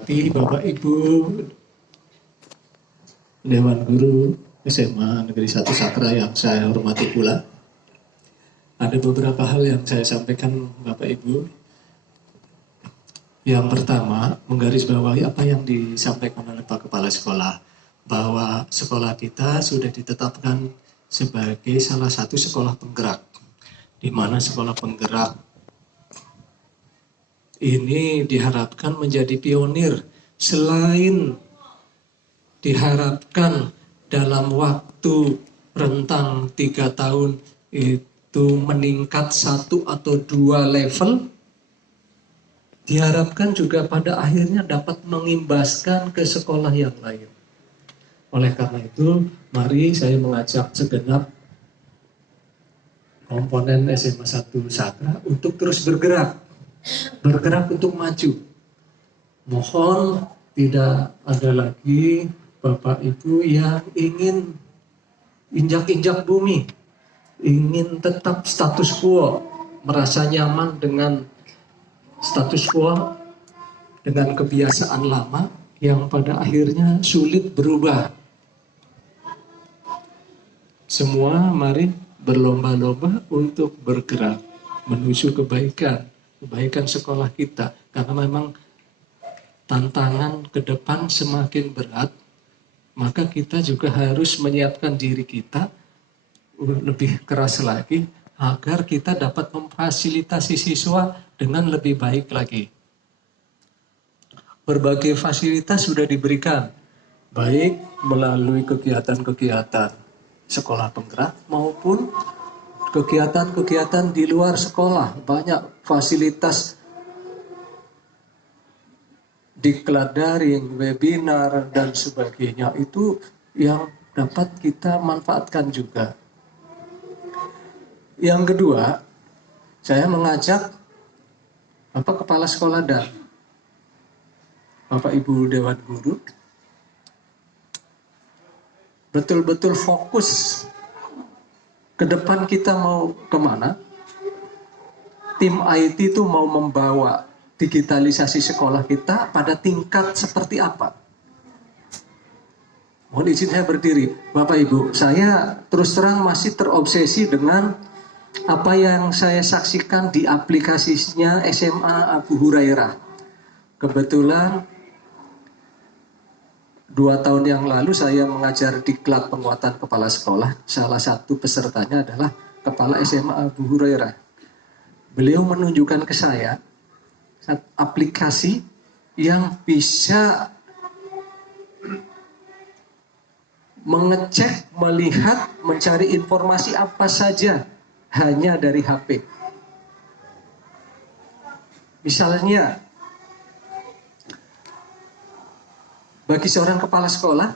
Bapak Ibu Dewan Guru SMA Negeri 1 Sakra yang saya hormati pula. Ada beberapa hal yang saya sampaikan Bapak Ibu. Yang pertama, menggarisbawahi apa yang disampaikan oleh Pak Kepala Sekolah, bahwa sekolah kita sudah ditetapkan sebagai salah satu sekolah penggerak, di mana sekolah penggerak ini diharapkan menjadi pionir, selain diharapkan dalam waktu rentang 3 tahun itu meningkat 1 atau 2 level, diharapkan juga pada akhirnya dapat mengimbaskan ke sekolah yang lain. Oleh karena itu, mari saya mengajak segenap komponen SMA 1 Sakra untuk terus bergerak untuk maju. Mohon tidak ada lagi Bapak Ibu yang ingin injak-injak bumi, ingin tetap status quo, merasa nyaman dengan status quo, dengan kebiasaan lama yang pada akhirnya sulit berubah. Semua mari berlomba-lomba untuk bergerak menuju kebaikan sekolah kita, karena memang tantangan ke depan semakin berat, maka kita juga harus menyiapkan diri kita lebih keras lagi agar kita dapat memfasilitasi siswa dengan lebih baik lagi. Berbagai fasilitas sudah diberikan, baik melalui kegiatan-kegiatan sekolah penggerak maupun kegiatan-kegiatan di luar sekolah. Banyak fasilitas, diklat daring, webinar, dan sebagainya, itu yang dapat kita manfaatkan juga. Yang kedua, saya mengajak Bapak Kepala Sekolah dan Bapak Ibu Dewan Guru betul-betul fokus ke depan. Kita mau kemana? Tim IT itu mau membawa digitalisasi sekolah kita pada tingkat seperti apa? Mohon izin saya berdiri. Bapak Ibu, saya terus terang masih terobsesi dengan apa yang saya saksikan di aplikasinya SMA Abu Hurairah. Kebetulan 2 tahun yang lalu saya mengajar diklat penguatan kepala sekolah. Salah satu pesertanya adalah Kepala SMA Abu Hurairah. Beliau menunjukkan ke saya aplikasi yang bisa mengecek, melihat, mencari informasi apa saja hanya dari HP. Misalnya, bagi seorang kepala sekolah,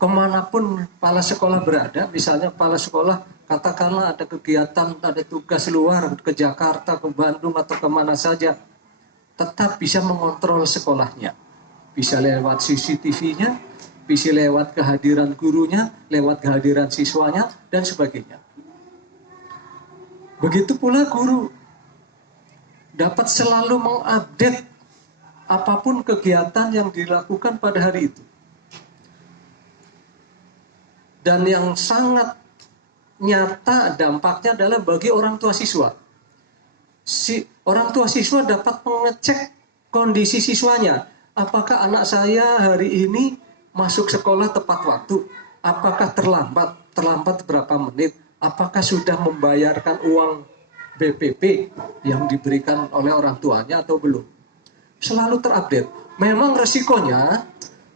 kemanapun kepala sekolah berada, misalnya kepala sekolah katakanlah ada kegiatan, ada tugas luar ke Jakarta, ke Bandung, atau kemana saja, tetap bisa mengontrol sekolahnya. Bisa lewat CCTV-nya, bisa lewat kehadiran gurunya, lewat kehadiran siswanya, dan sebagainya. Begitu pula guru dapat selalu mengupdate apapun kegiatan yang dilakukan pada hari itu. Dan yang sangat nyata dampaknya adalah bagi orang tua siswa. Orang tua siswa dapat mengecek kondisi siswanya. Apakah anak saya hari ini masuk sekolah tepat waktu? Apakah terlambat? Terlambat berapa menit? Apakah sudah membayarkan uang BPP yang diberikan oleh orang tuanya atau belum? Selalu terupdate. Memang resikonya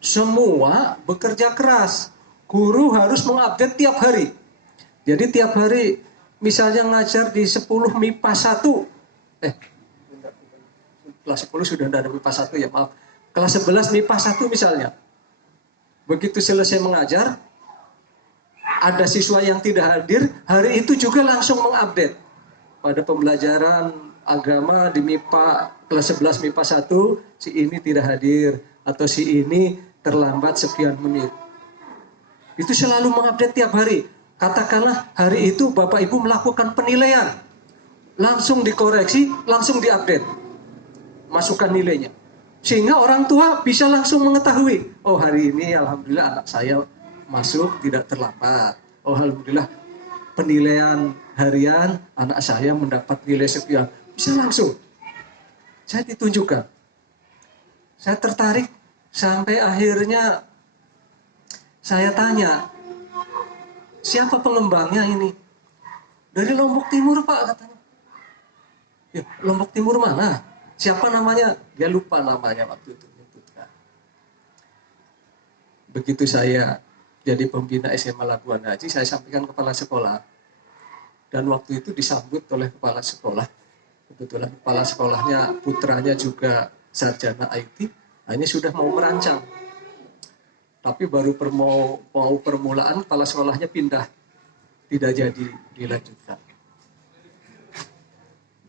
semua bekerja keras. Guru harus mengupdate tiap hari. Jadi tiap hari misalnya ngajar di 10 MIPA 1. Kelas 10 sudah ada MIPA 1 ya, maaf. Kelas 11 MIPA 1 misalnya. Begitu selesai mengajar, ada siswa yang tidak hadir, hari itu juga langsung mengupdate. Pada pembelajaran agama di MIPA kelas 11 MIPA 1, si ini tidak hadir atau si ini terlambat sekian menit. Itu selalu mengupdate tiap hari. Katakanlah hari itu Bapak Ibu melakukan penilaian, langsung dikoreksi, langsung diupdate, masukkan nilainya. Sehingga orang tua bisa langsung mengetahui, oh hari ini alhamdulillah anak saya masuk tidak terlambat. Oh alhamdulillah penilaian harian anak saya mendapat nilai sekian. Bisa langsung. Saya ditunjukkan. Saya tertarik sampai akhirnya saya tanya, siapa pengembangnya ini? Dari Lombok Timur Pak katanya. Ya, Lombok Timur mana? Siapa namanya? Dia lupa namanya waktu itu. Begitu saya jadi pembina SMA Labuan Haji, saya sampaikan kepala sekolah. Dan waktu itu disambut oleh kepala sekolah. Kebetulan kepala sekolahnya, putranya juga sarjana IT. Nah, ini sudah mau merancang. Tapi baru mau permulaan, kepala sekolahnya pindah. Tidak jadi dilanjutkan.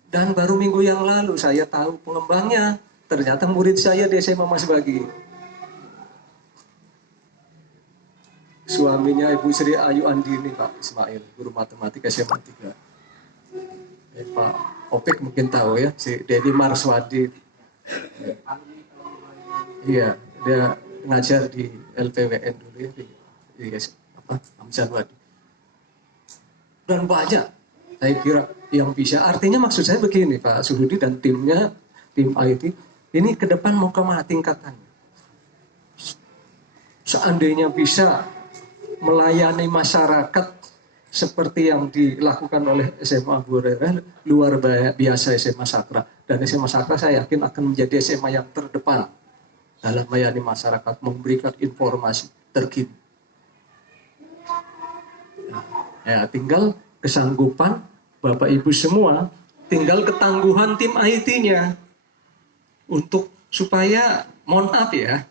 Dan baru minggu yang lalu saya tahu pengembangnya. Ternyata murid saya di SMA Mas Bagi. Suaminya Ibu Sri Ayu Andini, Pak Ismail, guru matematika SMA 3. Pak Opik mungkin tahu ya, si Dedi Marswadi. Iya, dia ngajar di LPWN dulu ya, di Amsan Wadi. Dan banyak, saya kira yang bisa. Artinya maksud saya begini Pak Suhudi dan timnya, tim IT, ini ke depan mau kemana tingkatannya. Seandainya bisa melayani masyarakat seperti yang dilakukan oleh SMA Abu Hurairah, luar biasa SMA Sakra. Dan SMA Sakra saya yakin akan menjadi SMA yang terdepan dalam melayani masyarakat, memberikan informasi terkini. Nah, ya, tinggal kesanggupan Bapak Ibu semua, tinggal ketangguhan tim IT-nya untuk supaya, mohon maaf ya,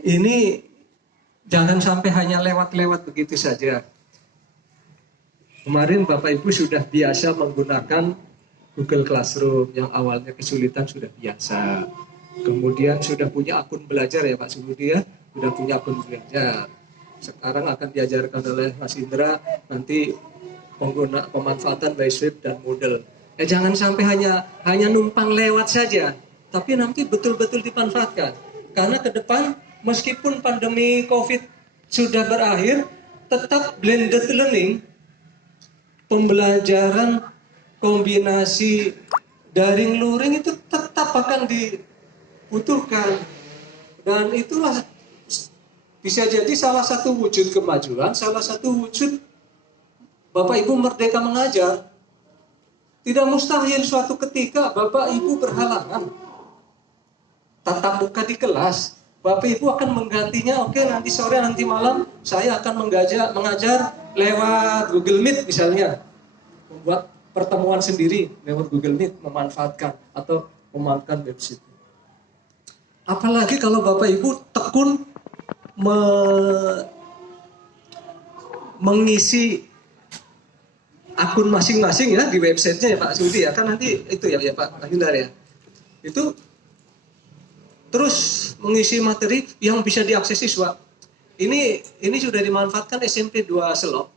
ini jangan sampai hanya lewat-lewat begitu saja. Kemarin Bapak Ibu sudah biasa menggunakan Google Classroom, yang awalnya kesulitan sudah biasa. Kemudian sudah punya akun belajar ya Pak Sumudi ya, sudah punya akun belajar. Sekarang akan diajarkan oleh Mas Indra nanti pemanfaatan by sweep dan Moodle. Jangan sampai hanya numpang lewat saja, tapi nanti betul-betul dimanfaatkan. Karena ke depan meskipun pandemi COVID sudah berakhir, tetap blended learning, pembelajaran kombinasi daring luring itu tetap akan dibutuhkan. Dan itulah bisa jadi salah satu wujud kemajuan, salah satu wujud Bapak Ibu merdeka mengajar. Tidak mustahil suatu ketika Bapak Ibu berhalangan tatap muka di kelas. Bapak Ibu akan menggantinya, oke nanti sore, nanti malam saya akan mengajar lewat Google Meet misalnya. Membuat pertemuan sendiri lewat Google Meet, memanfaatkan atau memanfaatkan website. Apalagi kalau Bapak Ibu tekun mengisi akun masing-masing ya di websitenya ya Pak Sudi ya, kan nanti itu ya Pak Hindar ya. Itu terus mengisi materi yang bisa diakses siswa. Ini sudah dimanfaatkan SMP 2 Selong.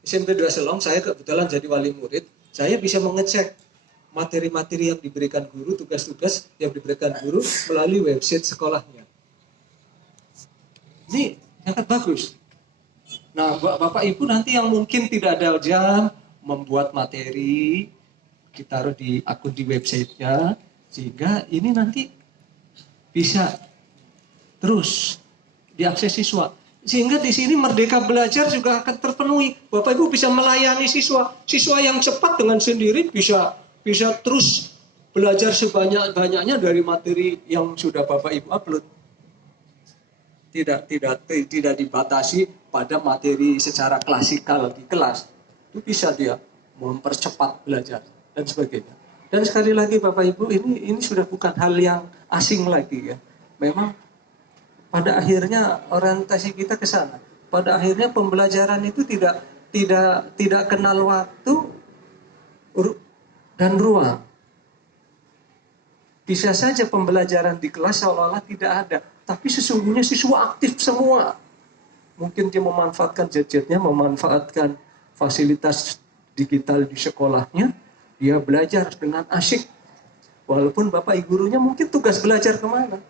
SMP 2 Selong, saya kebetulan jadi wali murid, saya bisa mengecek materi-materi yang diberikan guru, tugas-tugas yang diberikan guru melalui website sekolahnya. Ini sangat bagus. Nah, Bapak Ibu nanti yang mungkin tidak ada jam membuat materi, ditaruh di akun di websitenya, sehingga ini nanti bisa terus diakses siswa. Sehingga di sini merdeka belajar juga akan terpenuhi. Bapak Ibu bisa melayani siswa. Siswa yang cepat dengan sendiri bisa terus belajar sebanyak-banyaknya dari materi yang sudah Bapak Ibu upload. Tidak dibatasi pada materi secara klasikal di kelas. Itu bisa dia mempercepat belajar dan sebagainya. Dan sekali lagi Bapak Ibu, ini sudah bukan hal yang asing lagi ya. Memang pada akhirnya orientasi kita ke sana. Pada akhirnya pembelajaran itu tidak kenal waktu dan ruang. Bisa saja pembelajaran di kelas seolah-olah tidak ada, tapi sesungguhnya siswa aktif semua. Mungkin dia memanfaatkan gadgetnya, memanfaatkan fasilitas digital di sekolahnya, dia belajar dengan asyik. Walaupun Bapak Ibu gurunya mungkin tugas belajar kemana.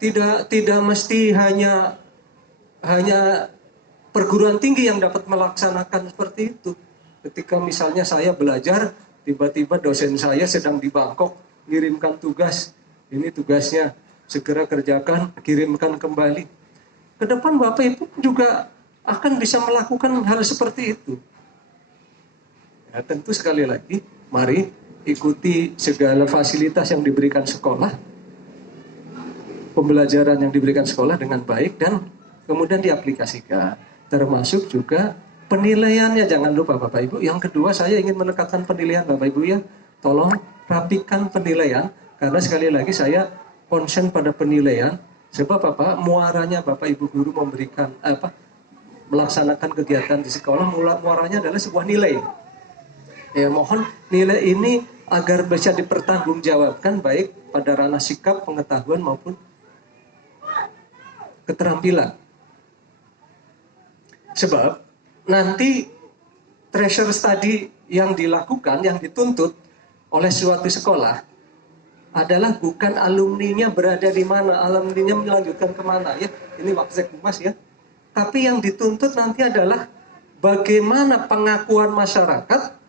Tidak mesti hanya perguruan tinggi yang dapat melaksanakan seperti itu. Ketika misalnya saya belajar, tiba-tiba dosen saya sedang di Bangkok, ngirimkan tugas, ini tugasnya, segera kerjakan, kirimkan kembali. Ke depan Bapak Ibu juga akan bisa melakukan hal seperti itu. Ya, tentu sekali lagi, mari ikuti segala fasilitas yang diberikan sekolah, pembelajaran yang diberikan sekolah dengan baik dan kemudian diaplikasikan. Termasuk juga penilaiannya, jangan lupa Bapak Ibu. Yang kedua, saya ingin menekankan penilaian Bapak Ibu ya. Tolong rapikan penilaian, karena sekali lagi saya konsen pada penilaian. Sebab apa? Muaranya Bapak Ibu guru memberikan melaksanakan kegiatan di sekolah, muaranya adalah sebuah nilai. Ya, mohon nilai ini agar bisa dipertanggungjawabkan baik pada ranah sikap, pengetahuan maupun keterampilan. Sebab nanti treasure study yang dilakukan, yang dituntut oleh suatu sekolah adalah bukan alumninya berada di mana, alumninya melanjutkan kemana ya. Ini Waksek Humas ya. Tapi yang dituntut nanti adalah bagaimana pengakuan masyarakat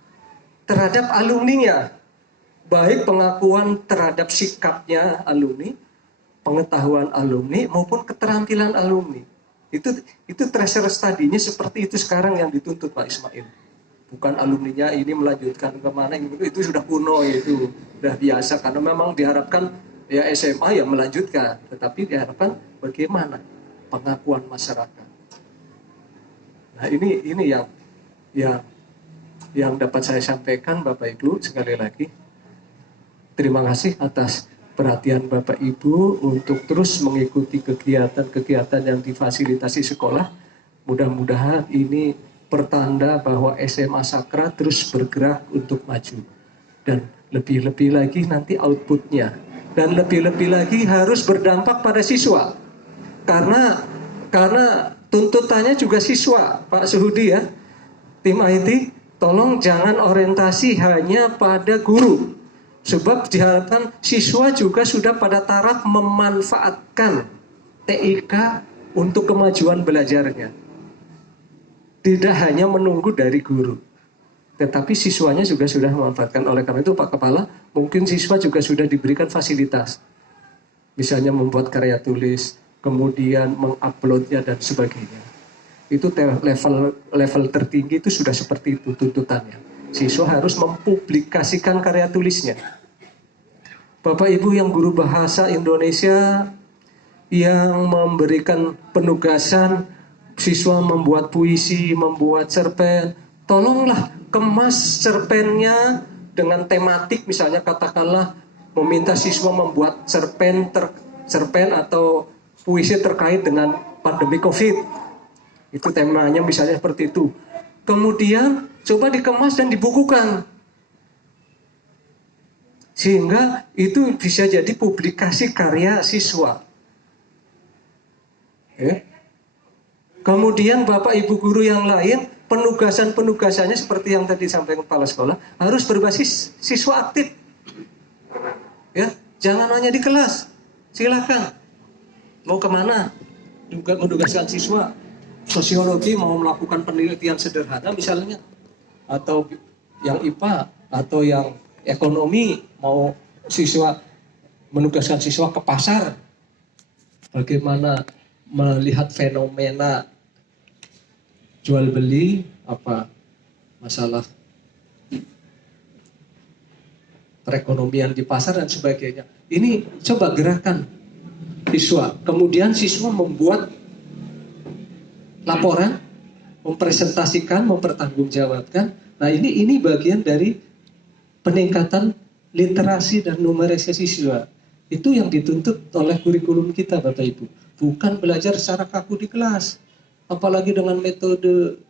terhadap alumninya. Baik pengakuan terhadap sikapnya alumni, pengetahuan alumni maupun keterampilan alumni. Itu treasure study-nya seperti itu sekarang yang dituntut Pak Ismail. Bukan alumninya ini melanjutkan kemana, itu sudah kuno, itu sudah biasa, karena memang diharapkan ya SMA ya melanjutkan, tetapi diharapkan bagaimana pengakuan masyarakat. Nah ini yang dapat saya sampaikan Bapak Ibu. Sekali lagi terima kasih atas perhatian Bapak Ibu untuk terus mengikuti kegiatan-kegiatan yang difasilitasi sekolah. Mudah-mudahan ini pertanda bahwa SMA Sakra terus bergerak untuk maju. Dan lebih-lebih lagi nanti outputnya. Dan lebih-lebih lagi harus berdampak pada siswa. Karena tuntutannya juga siswa, Pak Suhudi ya. Tim IT, tolong jangan orientasi hanya pada guru. Sebab diharapkan siswa juga sudah pada taraf memanfaatkan TIK untuk kemajuan belajarnya. Tidak hanya menunggu dari guru, tetapi siswanya juga sudah memanfaatkan. Oleh karena itu Pak Kepala, mungkin siswa juga sudah diberikan fasilitas. Misalnya membuat karya tulis, kemudian menguploadnya dan sebagainya. Itu level tertinggi itu sudah seperti itu tuntutannya. Siswa harus mempublikasikan karya tulisnya. Bapak Ibu yang guru bahasa Indonesia yang memberikan penugasan siswa membuat puisi, membuat cerpen, tolonglah kemas cerpennya dengan tematik, misalnya katakanlah meminta siswa membuat cerpen atau puisi terkait dengan pandemi COVID. Itu temanya misalnya seperti itu. Kemudian coba dikemas dan dibukukan. Sehingga itu bisa jadi publikasi karya siswa. Ya. Kemudian Bapak Ibu guru yang lain, penugasannya seperti yang tadi disampaikan kepala sekolah, harus berbasis siswa aktif. Ya, jangan hanya di kelas. Silakan. Mau kemana? Juga menugaskan siswa. Sosiologi mau melakukan penelitian sederhana misalnya, atau yang IPA atau yang ekonomi mau menugaskan siswa ke pasar, bagaimana melihat fenomena jual beli, masalah perekonomian di pasar dan sebagainya. Ini coba gerakan siswa. Kemudian siswa membuat laporan, mempresentasikan, mempertanggungjawabkan. Nah ini bagian dari peningkatan literasi dan numerasi siswa. Itu yang dituntut oleh kurikulum kita Bapak Ibu. Bukan belajar secara kaku di kelas. Apalagi dengan metode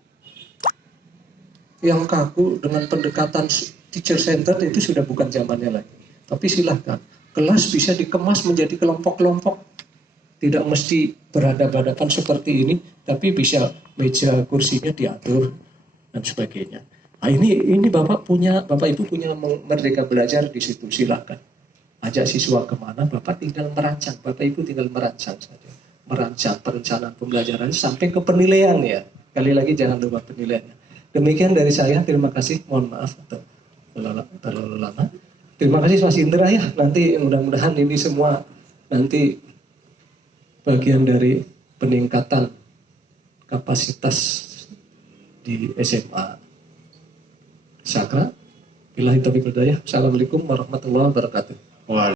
yang kaku, dengan pendekatan teacher centered, itu sudah bukan zamannya lagi. Tapi silahkan, kelas bisa dikemas menjadi kelompok-kelompok. Tidak mesti berhadapan-hadapan seperti ini, tapi bisa meja kursinya diatur dan sebagainya. Nah, ini Bapak Ibu punya Merdeka Belajar di situ, silakan. Ajak siswa kemana, Bapak tinggal merancang, Bapak Ibu tinggal merancang saja. Merancang perencanaan pembelajaran sampai ke penilaian ya. Kali lagi jangan lupa penilaiannya. Demikian dari saya, terima kasih. Mohon maaf atau terlalu lama. Terima kasih Mas Indra ya. Nanti mudah-mudahan ini semua nanti bagian dari peningkatan kapasitas di SMA Sakra. Billahi taufiq wal hidayah. Assalamualaikum warahmatullahi wabarakatuh.